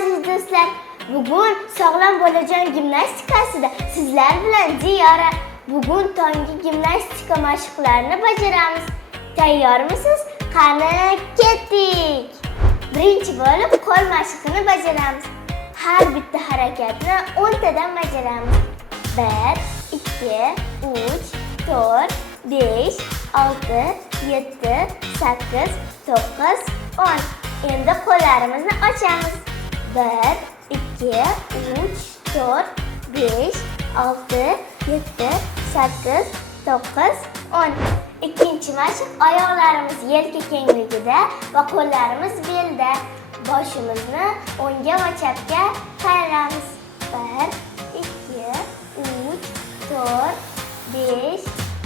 aziz do'stlar. Bugun sog'lom bo'lajak gimnastikasida sizlar bilan Diyora. Bugun tonggi gimnastika mashqlarini bajaramiz. Tayyormisiz? Qani ketdik. Birinchi bo'lib qo'l mashqini bajaramiz. Har bitta harakatni 10 tadan bajaramiz. 1 2 3 4 5 6 7 8 9 10. Endi qo'llarimizni ochamiz. 1 2 3 4 5 6 7 8 9 10. Ikkinchi mashq oyoqlarimiz yelka kengligida va qo'llarimiz belda. Boshimizni o'ngga va chapga qayiramiz. 1 2 3 4 5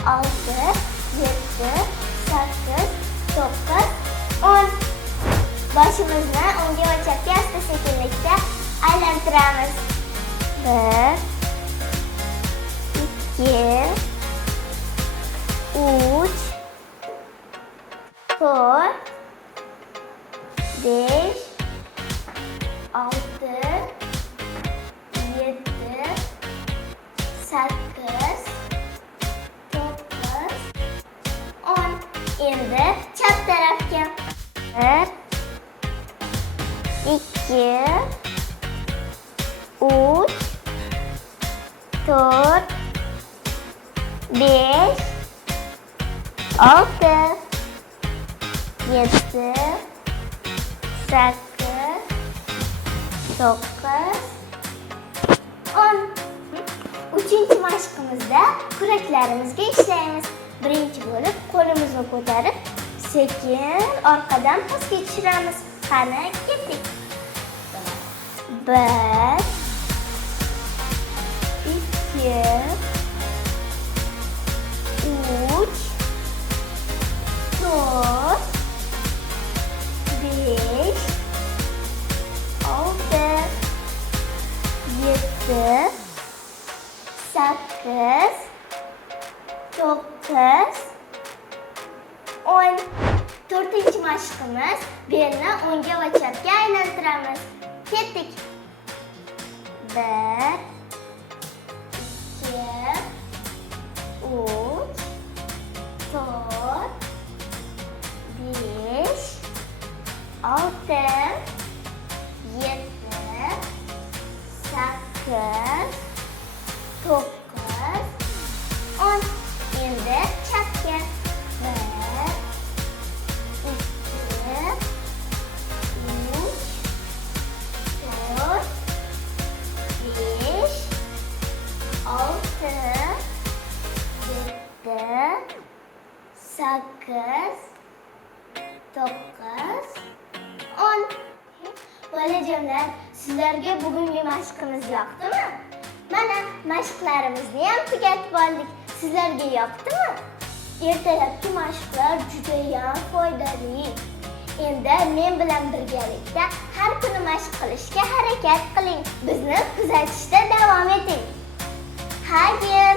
6 7 8 9 10. Boshimizni o'ngga va chapga asta-sekinlikda aylantiramiz. 1 2 3 4 5 6 7 8 9 10. Endi chap tarafga. 1 2 3 4 5 6 7 8 9 10. Uchinchi mashqimizda kuraklarimizga ishlaymiz. Birinchi bo'lib qo'limizni ko'tarib, sekin orqadan pastga tushiramiz. Qani ketdik. 1 2 3 4 5 6 7 8 9 10. To'rtinchi mashqimiz belni o'ngga va chapga aylantiramiz. Ketdik. 1 2 3 4 5 6 7 8 9 10. Endi chapga. 1 2 3 4 5 6 7 8 9 10. Bolajonlar, sizlarga bugungi mashqimiz yoqdimi? Mana mashqlarimizni ham tugatib oldik. Sizlarga yoqdimi? Ertalabki mashqlar juda ham foydali. Endi men bilan birgalikda har kuni mashq qilishga harakat qiling. Bizni kuzatishda davom eting. Xayr!